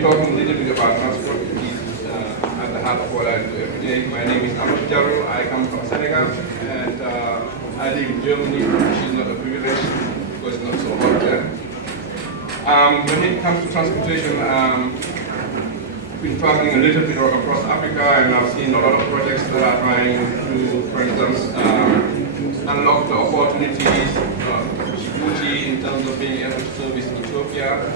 be talking a little bit about transport. It is at the heart of what I do every day. My name is Amadou Diallo. I come from Senegal, and I live in Germany, which is not a privilege because it's not so hot there. When it comes to transportation, I've been traveling a little bit across Africa, and I've seen a lot of projects that are trying to, for instance, unlock the opportunities, Djibouti in terms of being able to service Ethiopia.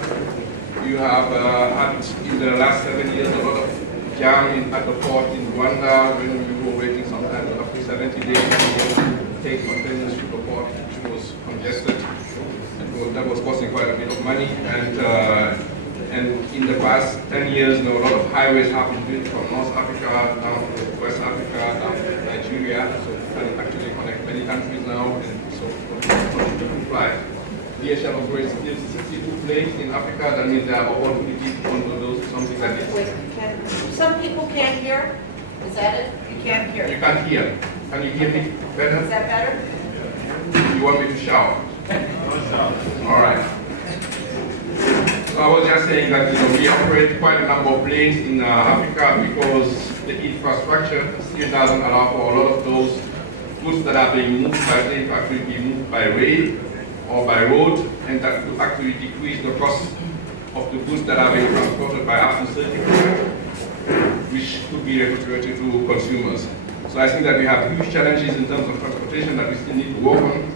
You have had, in the last 7 years, a lot of jam at the port in Rwanda when we were waiting sometimes up to 70 days to take containers to the port, which was congested. That was costing quite a bit of money. And in the past 10 years, a lot of highways have been built from North Africa down to West Africa, down to Nigeria, so you can actually connect many countries now, and so people fly. DHL operates 62 planes in Africa. That means there are opportunities to those, something like this. Wait, some people can't hear. Is that it? You can't hear. You can't hear. Can you hear me better? Is that better? You want me to shout? All right. So I was just saying that we operate quite a number of planes in Africa because the infrastructure still doesn't allow for a lot of those goods that are being moved by plane to actually be moved by rail or by road, and that will actually decrease the cost of the goods that are being transported by up to 30%, which could be repatriated to consumers. So I think that we have huge challenges in terms of transportation that we still need to work on.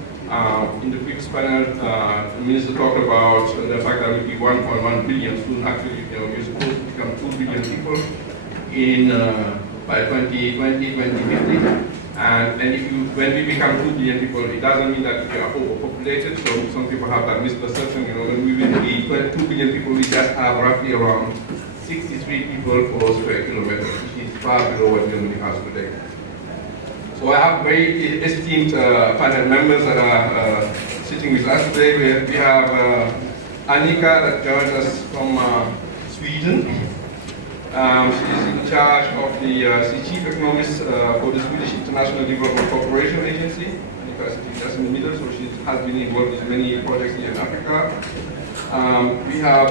In the previous panel, the minister talked about the fact that we'll be 1.1 billion soon. Actually, we're supposed to become 2 billion people in by 2020, 2050. And when we become 2 billion people, it doesn't mean that we are overpopulated. So some people have that misperception. When we will be 2 billion people, we just have roughly around 63 people per square kilometer, which is far below what Germany has today. So I have very esteemed panel members that are sitting with us today. We have Annika that joins us from Sweden. She's in charge of she's chief economist for the Swedish International Development Cooperation Agency. Annika is sitting just in the middle, so she has been involved with many projects here in Africa. We have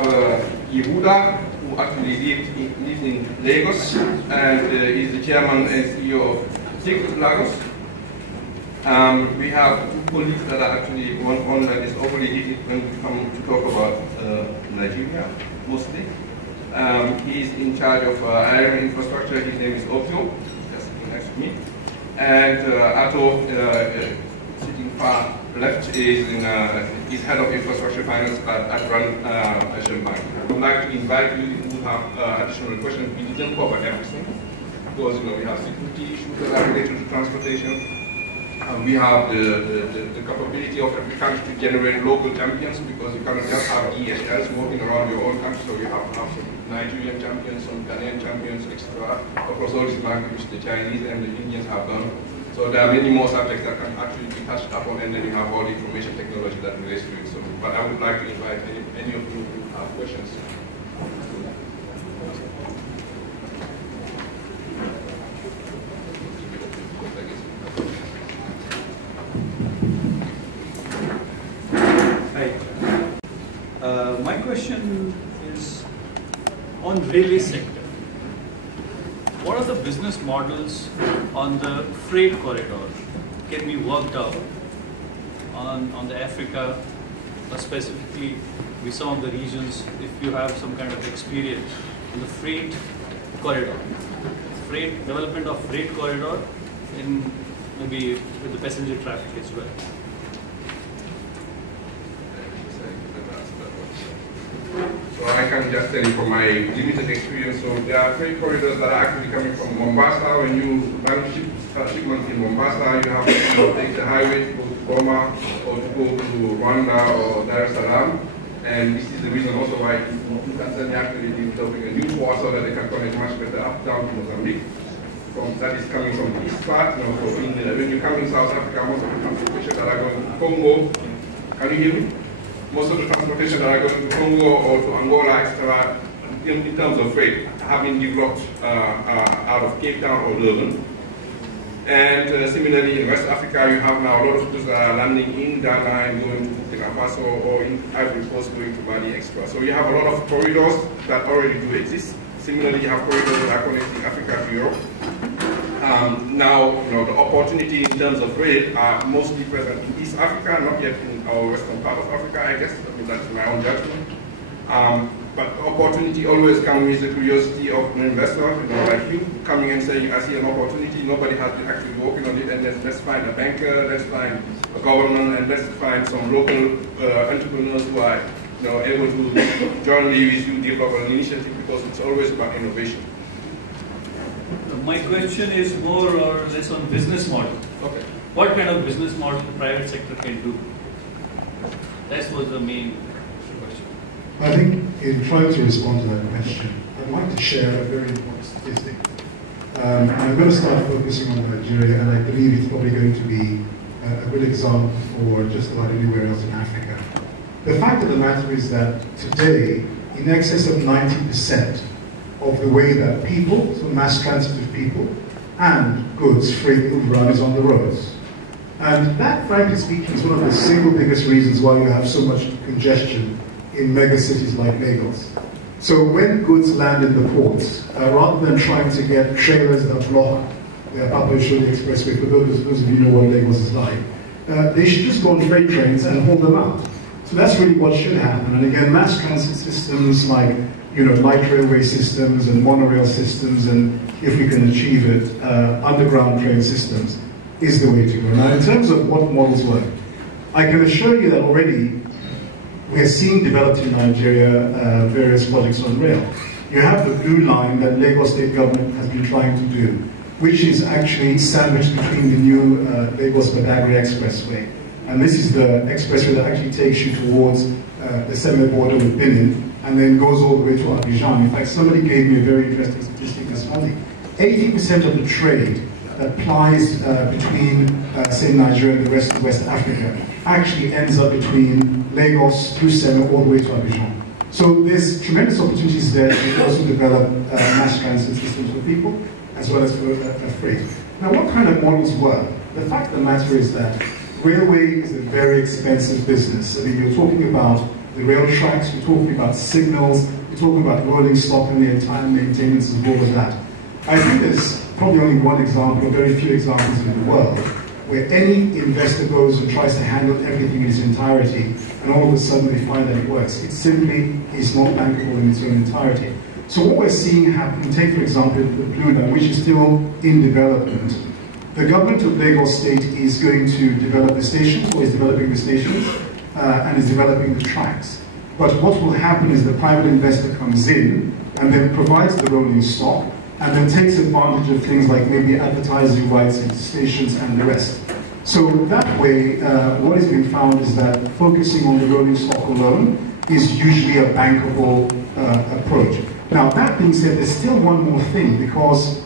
Yehuda, who actually lives in Lagos, and is the chairman and CEO of Lagos. We have two colleagues that are actually, one that is overly heated when we come to talk about Nigeria, mostly. He's in charge of iron infrastructure. His name is Obio, just sitting next to me. And Ato, sitting far left, is head of infrastructure finance at Run Bank. I would like to invite you who have additional questions. We didn't cover everything, because we have security issues that are related to transportation. We have the capability of every country to generate local champions, because you cannot just have DHLs working around your own country. So you have some Nigerian champions, some Ghanaian champions, etc. across all these markets, which the Chinese and the Indians have done. So there are many more subjects that can actually be touched upon, and then you have all the information technology that relates to it. So, but I would like to invite any of you who have questions. My question is on railway sector. What are the business models on the freight corridor can be worked out on the Africa, or specifically we saw in the regions, if you have some kind of experience in the freight corridor, development of freight corridor in maybe with the passenger traffic as well. So I can just tell you from my limited experience. So there are freight corridors that are actually coming from Mombasa. When you land shipments in Mombasa, you have to take the highway to go to Goma or to go to Rwanda or Dar es Salaam. And this is the reason also why Tanzania actually developing a new port so that they can connect much better up down to Mozambique. That is coming from the east part. So when you come in South Africa, most of the transportation that are going to Congo, can you hear me? Most of the transportation that are going to Congo or to Angola, etc., in terms of freight, have been developed out of Cape Town or Durban. And similarly, in West Africa, you have now a lot of people that are landing in that line going to Burkina Faso or in Ivory Coast going to Mali Extra. So you have a lot of corridors that already do exist. Similarly, you have corridors that are connecting Africa to Europe. Now, the opportunity in terms of rail are mostly present in East Africa, not yet in our western part of Africa, I guess. I mean, that's my own judgment. But opportunity always comes with the curiosity of an investor, like you, coming and saying, I see an opportunity, nobody has been actually working on it, and let's find a banker, let's find a government, and let's find some local entrepreneurs who are able to jointly with you develop an initiative, because it's always about innovation. My question is more or less on business model. Okay. What kind of business model the private sector can do? That was the main question. I think in trying to respond to that question, I'd like to share a very important statistic. I'm going to start focusing on Nigeria, and I believe it's probably going to be a good example for just about anywhere else in Africa. The fact of the matter is that today, in excess of 90% of the way that people, so mass transit of people, and goods, freight move around is on the roads. And that, frankly speaking, is one of the single biggest reasons why you have so much congestion in mega cities like Lagos. So when goods land in the ports, rather than trying to get trailers that block the Abuja Expressway, for those of you who know what Lagos is like, they should just go on freight trains and hold them out. So that's really what should happen. And again, mass transit systems like light railway systems and monorail systems, and if we can achieve it, underground train systems, is the way to go. Now, in terms of what models work, I can assure you that already we are seeing developed in Nigeria various projects on rail. You have the blue line that Lagos State government has been trying to do, which is actually sandwiched between the new Lagos-Badagry Expressway. And this is the expressway that actually takes you towards the Seme border with Benin, and then goes all the way to Abuja. In fact, somebody gave me a very interesting statistic this morning. 80% of the trade that plies between, say, Nigeria and the rest of West Africa actually ends up between Lagos through Seme all the way to Abuja. So there's tremendous opportunities there to also develop mass transit systems for people, as well as for freight. Now, what kind of models work? The fact of the matter is that railway is a very expensive business. I mean, you're talking about the rail tracks, we're talking about signals, we're talking about rolling stock and the entire maintenance of all of that. I think there's probably only one example, or very few examples in the world, where any investor goes and tries to handle everything in its entirety, and all of a sudden they find that it works. It simply is not bankable in its own entirety. So what we're seeing happen, take for example the Blue Line, which is still in development. The government of Lagos State is going to develop the stations, or is developing the stations, and is developing the tracks. But what will happen is the private investor comes in and then provides the rolling stock, and then takes advantage of things like maybe advertising rights in stations and the rest. So that way, what has been found is that focusing on the rolling stock alone is usually a bankable approach. Now, that being said, there's still one more thing, because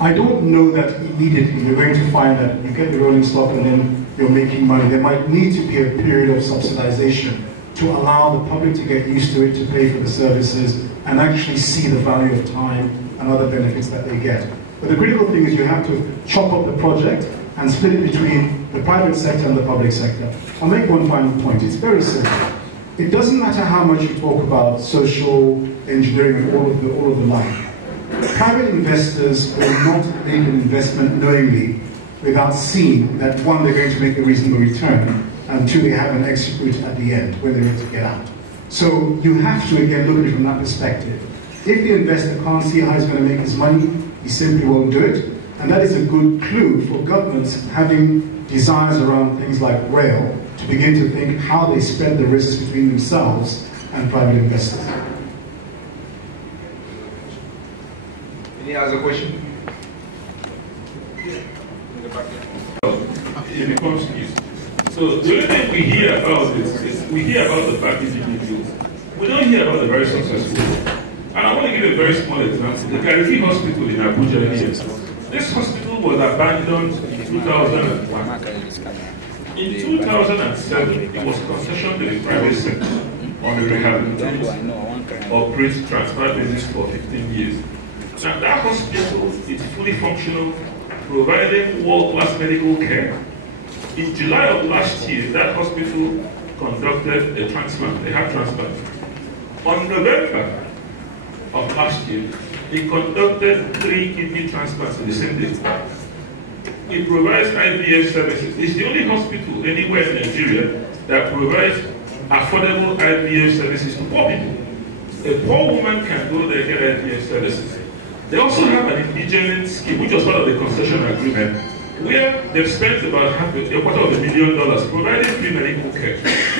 I don't know that immediately you're going to find that you get the rolling stock and then you're making money. There might need to be a period of subsidization to allow the public to get used to it, to pay for the services, and actually see the value of time and other benefits that they get. But the critical thing is you have to chop up the project and split it between the private sector and the public sector. I'll make one final point. It's very simple. It doesn't matter how much you talk about social engineering and all of the like. Private investors will not make an investment knowingly without seeing that, one, they're going to make a reasonable return, and two, they have an exit route at the end when they're ready to get out. So you have to, again, look at it from that perspective. If the investor can't see how he's going to make his money, he simply won't do it. And that is a good clue for governments having desires around things like rail to begin to think how they spread the risks between themselves and private investors. Any other question? In the countries. So the only thing we hear about is we hear about the packaging deals. We don't hear about the very successful. And I want to give a very small example. The Garrity Hospital in Abuja here. This hospital was abandoned in 2001. In 2007, it was concessioned to the private sector on a rehabilitation or transfer basis for 15 years. Now that hospital is fully functional providing world-class medical care. In July of last year, that hospital conducted a transplant, a heart transplant. On November of last year, it conducted 3 kidney transplants in the same day. It provides IVF services. It's the only hospital anywhere in Nigeria that provides affordable IVF services to poor people. A poor woman can go there and get IVF services. They also have an indigenous scheme, which was part of the concession agreement, where they've spent about $250,000 providing free medical care.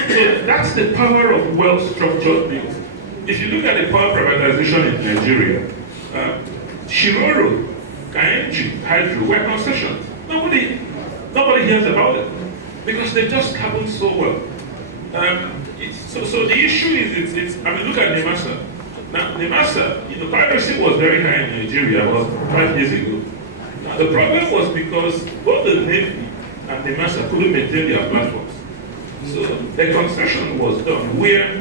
So that's the power of well-structured things. If you look at the power privatization in Nigeria, Shiroro, Kaenji, Hydro were concessions. Nobody hears about it because they just happen so well. So the issue is, I mean, look at Nemasa. Now, Nemasa, piracy was very high in Nigeria about 5 years ago. Now, the problem was because both the Navy and Nemasa couldn't maintain their platforms. So a concession was done where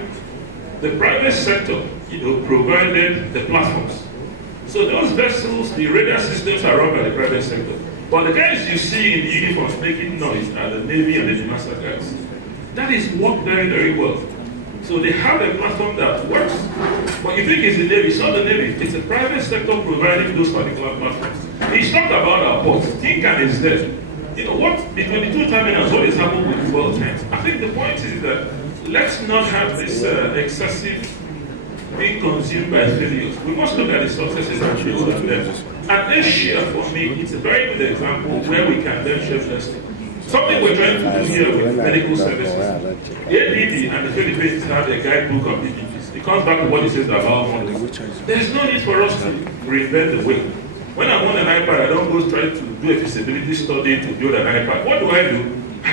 the private sector, provided the platforms. So those vessels, the radar systems are run by the private sector. But the guys you see in the uniforms making noise are the Navy and the Nemasa guys. That is worked very, very well. So they have a platform that works. But you think it's the Navy, it's not the Navy. It's the private sector providing those particular platforms. He's talked about our ports. Tinkan is there. Between the 2 terminals, what is happening with world times? I think the point is that let's not have this excessive being consumed by failures. We must look at the successes and build on them. And Asia, for me, it's a very good example where we can then share blessing. Something we're trying to do here with medical services. The ADD and the Philippines have a guidebook of DGs. It comes back to what it says about models. There's no need for us to reinvent the wheel. When I'm on an iPad, I don't go try to do a feasibility study to build an iPad. What do? I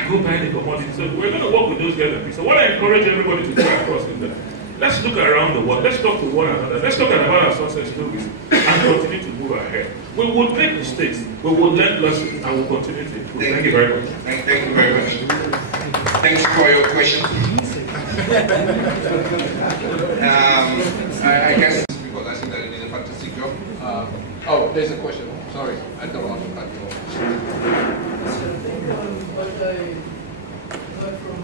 go buy the commodity. So we're going to work with those guys. So what I encourage everybody to do across is that let's look around the world. Let's talk to one another. Let's talk about our success stories and continue to move ahead. We will make mistakes. We will learn lessons and we'll continue to improve. Thank you very much. Thank you very much. Thanks for your question. I guess because I think that you did a fantastic job. There's a question. Sorry, I don't want to cut you off. What I heard from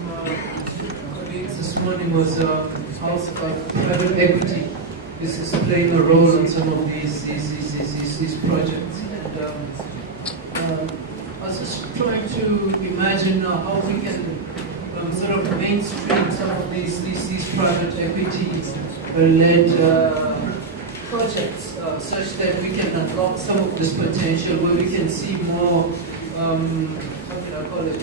colleagues this morning was how private equity is playing a role in some of these projects. And I was just trying to imagine how we can sort of mainstream some of these private equity-led projects such that we can unlock some of this potential, where we can see more, how can I call it,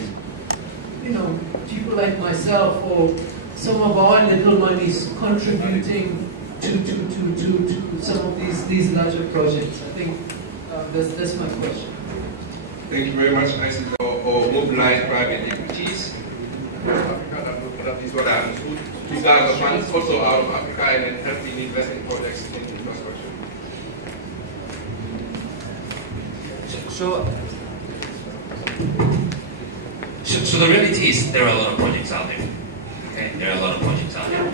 people like myself or some of our little monies contributing to some of these larger projects. I think that's my question. Thank you very much. I said, or mobilize private equities. That is what I understood. To gather funds also out of Africa and then help in investing projects in infrastructure. So the reality is there are a lot of projects out there. Okay, there are a lot of projects out there.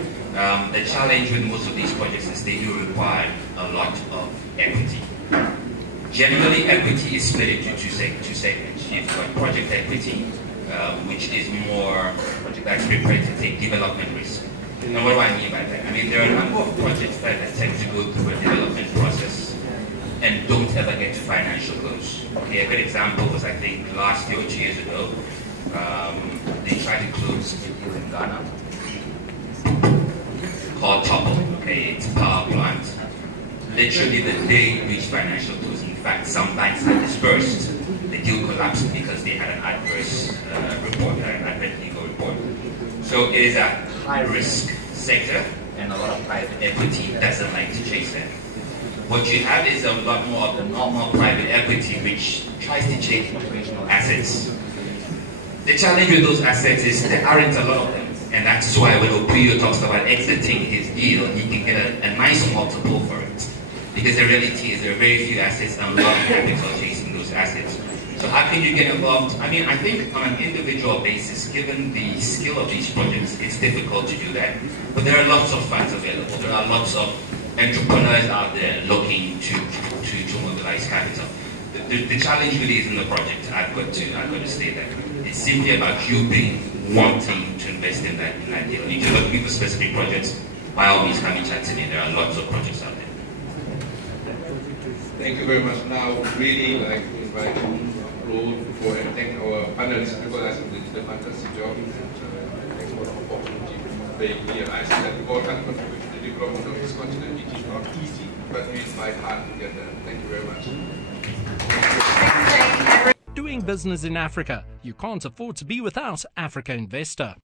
The challenge with most of these projects is they do require a lot of equity. Generally, equity is split into two segments. You've got project equity, which is more project that's prepared to take development risk. Now, what do I mean by that? I mean, there are a number of projects that attempt to go through a development process and don't ever get to financial close. Okay, a good example was, I think, last year or 2 years ago, they tried to close a deal in Ghana called Topple. Okay, it's a power plant. Literally the day it reached financial close. In fact, some banks had dispersed. The deal collapsed because they had an adverse report, an adverse legal report. So it is a high-risk sector, and a lot of private equity doesn't like to chase that. What you have is a lot more of the normal private equity, which tries to chase operational assets. The challenge with those assets is there aren't a lot of them, and that's why when Opio talks about exiting his deal, he can get a nice multiple for it. Because the reality is there are very few assets and a lot of capital chasing those assets. So how can you get involved? I mean, I think on an individual basis, given the skill of these projects, it's difficult to do that. But there are lots of funds available. There are lots of entrepreneurs out there looking to mobilize capital. the challenge really isn't the project. I've got to say that. It's simply about you wanting to invest in that deal. If you're looking for specific projects, by all means, come and chat to me. There are lots of projects out there. Thank you very much. Now, really like to invite you to applaud before and thank our panelists because I think they did a fantastic job. And thanks for the opportunity to being here. I see that we all can contribute to the development of this continent. It is not easy, but we fight hard to get there. Thank you very much. Doing business in Africa, you can't afford to be without Africa Investor.